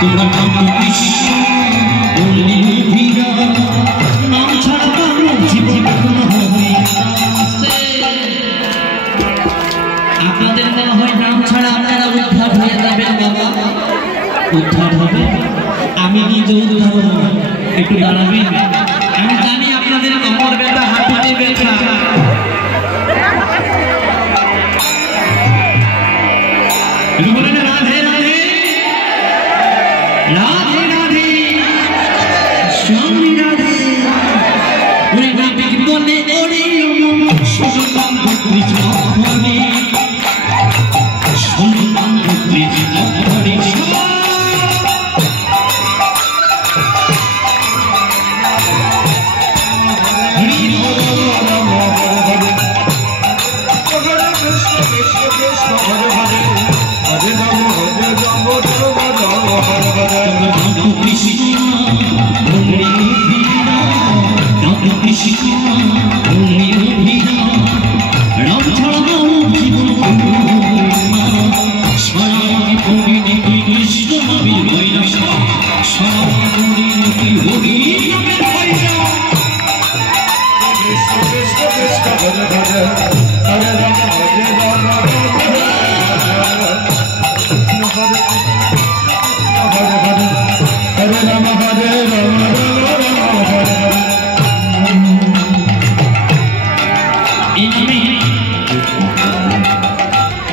তোমরা কৃষ্ণ বললি ভিড়া নাম ছাড়া কারো জীবন হবে। আপনাদের মনে হয় নাম ছাড়া আপনারা উদ্ধার হয়ে যাবেন বাবা? উদ্ধার হবে? আমি নিজে উদ্ধার হব। একটু দাঁড়াবেন। আমি জানি আপনাদের কোমর ব্যথা, হাঁটুতে ব্যথা, রাধে রাধে রাধে রাধে স্বামী রাধে। ওরে নাবিক বলে ওরে সুন্দর কৃষ্ণ হরে সুন্দর কৃষ্ণ হরে।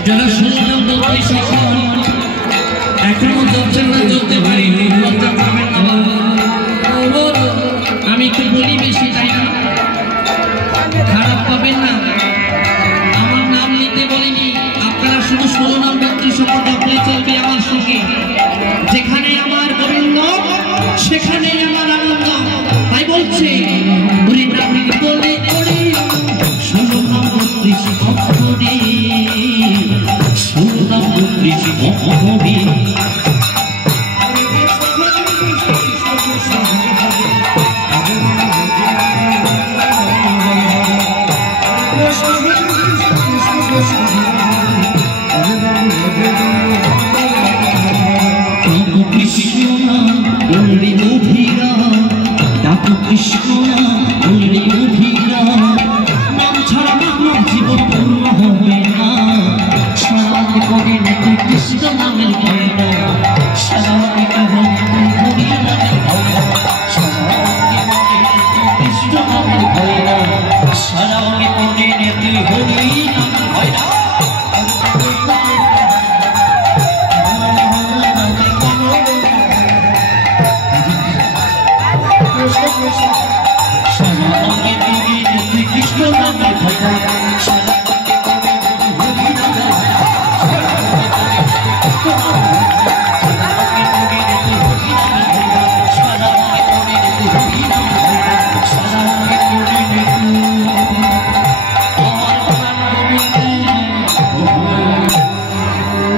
যারা শুনলাম বলতে সফল এখনো যাচ্ছেন না, চলতে পারি লজ্জা পাবেন না বাবা। আমি একটু বলি বেশি, তাই না? খারাপ পাবেন না। আমার নাম নিতে বলিনি, আপনারা শুধু 16 নাম 32 সকল জপলে চলবে আমার সঙ্গে। যেখানে আমার গোবিন্দ সেখানেই আমার আনন্দ। তাই বলছে ওরে নাবিক বলে ওরে 16 নাম 32 অক্ষরে সুন্দর কৃষ্ণ হরে। কৃষ্ণ বললি অভিরা ডাক কৃষ্ণ বললি অভিরা নাম ছাড়া আমার জীবন পূর্ণ হবে না। সারাকে করে নাকি কৃষ্ণ নামের ভয় না, সারাকে হরি নামের ভয় না, সারাকে কৃষ্ণ নামের ভয় না, সারাকে করে নাকি হরি নামের ভয় না। Krishna Krishna